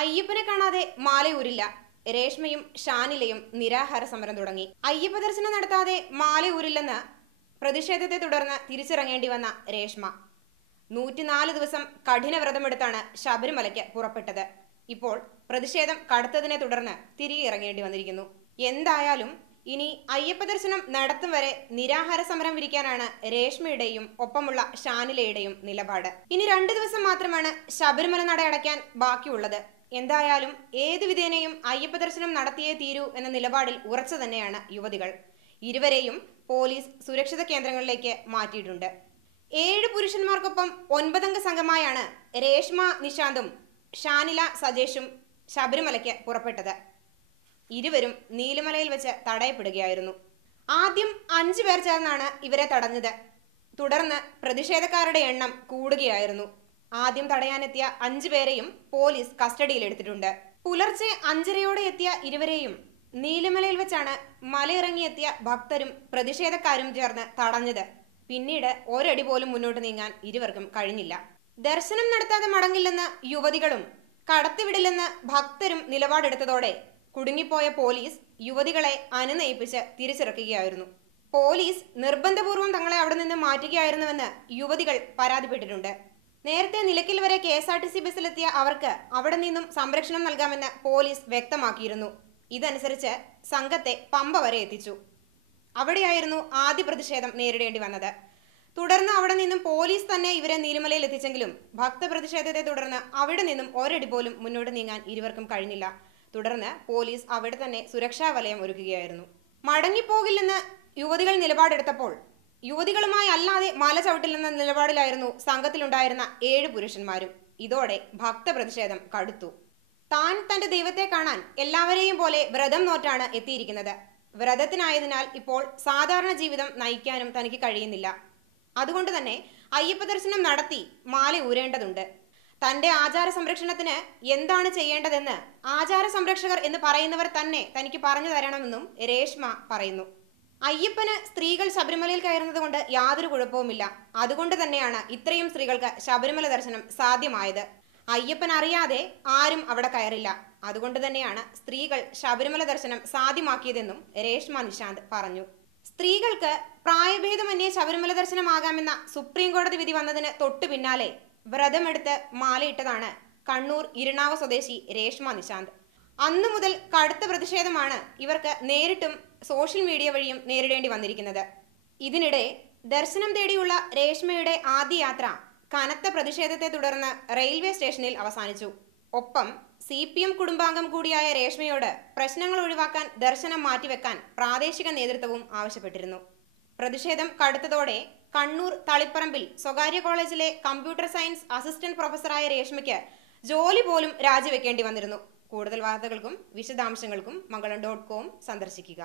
അയ്യപ്പനെ കാണാതെ മാലയൂരില്ല. രേഷ്മയും ഷാനിലയും നിരാഹാര സമരം തുടങ്ങി. അയ്യപ്പ ദർശനം നടത്താതെ മാലയൂരില്ലെന്ന് പ്രതിഷേധത്തെ തുടർന്ന് തിരിച്ചിറങ്ങേണ്ടി വന്ന രേഷ്മ 104 ദിവസം കഠിന വ്രതമെടുത്താണ് ശബരിമലയ്ക്ക് പുറപ്പെട്ടത്. ഇപ്പോൾ പ്രതിഷേധം കടുത്തതിനെ തുടർന്ന് തിരികെ ഇറങ്ങേണ്ടി വന്നിരിക്കുന്നു. എന്തായാലും ഇനി അയ്യപ്പ ദർശനം നടത്തും വരെ നിരാഹാര സമരം വിരിക്കാനാണ് രേഷ്മയുടെയും ഒപ്പമുള്ള ഷാനിലയുടെയും നിലപാട്. ഇനി 2 ദിവസം മാത്രമാണ് ശബരിമല നട അടയ്ക്കാൻ ബാക്കിയുള്ളത്. എന്തായാലും ഏത് വിധേനയും അയ്യപ്പ ദർശനം നടത്തിയേ തീരൂ എന്ന നിലപാടിൽ ഉറച്ചു തന്നെയാണ് യുവതികൾ. ഇരുവരെയും പോലീസ് സുരക്ഷിത കേന്ദ്രങ്ങളിലേക്ക് മാറ്റിയിട്ടുണ്ട്. 7 പുരുഷന്മാർക്കൊപ്പം 9 അംഗ സംഘമായാണ് രേഷ്മ നിശാന്തും ഷാനില സജേഷും ശബരിമലയ്ക്ക് പുറപ്പെട്ടത്. ഇരുവരും നീലിമലയിൽ വെച്ച് തടയപ്പെടുകയായിരുന്നു. ആദ്യം 5 പേർ ചേർന്നാണ് ഇവരെ തടഞ്ഞത്. തുടർന്ന് പ്രതിഷേധക്കാരുടെ എണ്ണം കൂടുകയായിരുന്നു. ആദ്യം തടയാനെത്തിയ 5 പേരെയും പോലീസ് കസ്റ്റഡിയിലെടുത്തിട്ടുണ്ട്. പുലർച്ചെ 5:30 എത്തിയ ഇരുവരെയും നീലിമലയിൽ വെച്ചാണ് മലയിറങ്ങിയെത്തിയ ഭക്തരും പ്രതിഷേധക്കാരും ചേർന്ന് തടഞ്ഞത്. പിന്നീട് ഒരടി പോലും മുന്നോട്ട് നീങ്ങാൻ ഇരുവർക്കും കഴിഞ്ഞില്ല. ദർശനം നടത്താതെ മടങ്ങില്ലെന്ന് യുവതികളും കടത്തിവിടില്ലെന്ന് ഭക്തരും നിലപാടെടുത്തതോടെ കുടുങ്ങിപ്പോയ പോലീസ് യുവതികളെ അനുനയിപ്പിച്ച് തിരിച്ചിറക്കുകയായിരുന്നു. പോലീസ് നിർബന്ധപൂർവ്വം തങ്ങളെ അവിടെ നിന്ന് മാറ്റുകയായിരുന്നുവെന്ന് യുവതികൾ പരാതിപ്പെട്ടിട്ടുണ്ട്. നേരത്തെ നിലയ്ക്കൽ വരെ KSRTC ബസ്സിലെത്തിയ അവർക്ക് അവിടെ നിന്നും സംരക്ഷണം നൽകാമെന്ന് പോലീസ് വ്യക്തമാക്കിയിരുന്നു. ഇതനുസരിച്ച് സംഘത്തെ പമ്പ വരെ എത്തിച്ചു. അവിടെയായിരുന്നു ആദ്യ പ്രതിഷേധം നേരിടേണ്ടി വന്നത്. തുടർന്ന് അവിടെ നിന്നും പോലീസ് തന്നെ ഇവരെ നീലിമലയിൽ എത്തിച്ചെങ്കിലും ഭക്ത പ്രതിഷേധത്തെ തുടർന്ന് അവിടെ നിന്നും ഒരടി പോലും മുന്നോട്ട് നീങ്ങാൻ ഇരുവർക്കും കഴിഞ്ഞില്ല. തുടർന്ന് പോലീസ് അവിടെ തന്നെ സുരക്ഷാ വലയം ഒരുക്കുകയായിരുന്നു. മടങ്ങിപ്പോകില്ലെന്ന് യുവതികൾ നിലപാടെടുത്തപ്പോൾ യുവതികളുമായി അല്ലാതെ മല ചവിട്ടില്ലെന്ന നിലപാടിലായിരുന്നു സംഘത്തിലുണ്ടായിരുന്ന 7 പുരുഷന്മാരും. ഇതോടെ ഭക്ത പ്രതിഷേധം കടുത്തു. താൻ തന്റെ ദൈവത്തെ കാണാൻ എല്ലാവരെയും പോലെ വ്രതം നോറ്റാണ് എത്തിയിരിക്കുന്നത്. വ്രതത്തിനായതിനാൽ ഇപ്പോൾ സാധാരണ ജീവിതം നയിക്കാനും തനിക്ക് കഴിയുന്നില്ല. അതുകൊണ്ട് തന്നെ അയ്യപ്പ ദർശനം നടത്തി മാല ഊരേണ്ടതുണ്ട്. തന്റെ ആചാര സംരക്ഷണത്തിന് എന്താണ് ചെയ്യേണ്ടതെന്ന് ആചാര സംരക്ഷകർ എന്ന് പറയുന്നവർ തന്നെ തനിക്ക് പറഞ്ഞു തരണമെന്നും രേഷ്മ പറയുന്നു. അയ്യപ്പന് സ്ത്രീകൾ ശബരിമലയിൽ കയറുന്നത് കൊണ്ട് യാതൊരു കുഴപ്പവുമില്ല. അതുകൊണ്ട് തന്നെയാണ് ഇത്രയും സ്ത്രീകൾക്ക് ശബരിമല ദർശനം സാധ്യമായത്. അയ്യപ്പൻ അറിയാതെ ആരും അവിടെ കയറില്ല. അതുകൊണ്ട് തന്നെയാണ് സ്ത്രീകൾ ശബരിമല ദർശനം സാധ്യമാക്കിയതെന്നും രേഷ്മ നിശാന്ത് പറഞ്ഞു. സ്ത്രീകൾക്ക് പ്രായഭേദമന്യേ ശബരിമല ദർശനമാകാമെന്ന സുപ്രീം കോടതി വിധി വന്നതിന് തൊട്ടു പിന്നാലെ വ്രതമെടുത്ത് മാലയിട്ടതാണ് കണ്ണൂർ ഇരിണാവ് സ്വദേശി രേഷ്മ നിശാന്ത്. അന്നു മുതൽ കടുത്ത പ്രതിഷേധമാണ് ഇവർക്ക് നേരിട്ടും സോഷ്യൽ മീഡിയ വഴിയും നേരിടേണ്ടി വന്നിരിക്കുന്നത്. ഇതിനിടെ ദർശനം തേടിയുള്ള രേഷ്മയുടെ ആദ്യ യാത്ര കനത്ത പ്രതിഷേധത്തെ തുടർന്ന് റെയിൽവേ സ്റ്റേഷനിൽ അവസാനിച്ചു. ഒപ്പം CPM കുടുംബാംഗം കൂടിയായ രേഷ്മയോട് പ്രശ്നങ്ങൾ ഒഴിവാക്കാൻ ദർശനം മാറ്റിവെക്കാൻ പ്രാദേശിക നേതൃത്വവും ആവശ്യപ്പെട്ടിരുന്നു. പ്രതിഷേധം കടുത്തതോടെ കണ്ണൂർ തളിപ്പറമ്പിൽ സ്വകാര്യ കോളേജിലെ കമ്പ്യൂട്ടർ സയൻസ് അസിസ്റ്റന്റ് പ്രൊഫസറായ രേഷ്മയ്ക്ക് ജോലി പോലും രാജിവെക്കേണ്ടി വന്നിരുന്നു. കൂടുതൽ വാർത്തകൾക്കും വിശദാംശങ്ങൾക്കും മംഗളം.com സന്ദർശിക്കുക.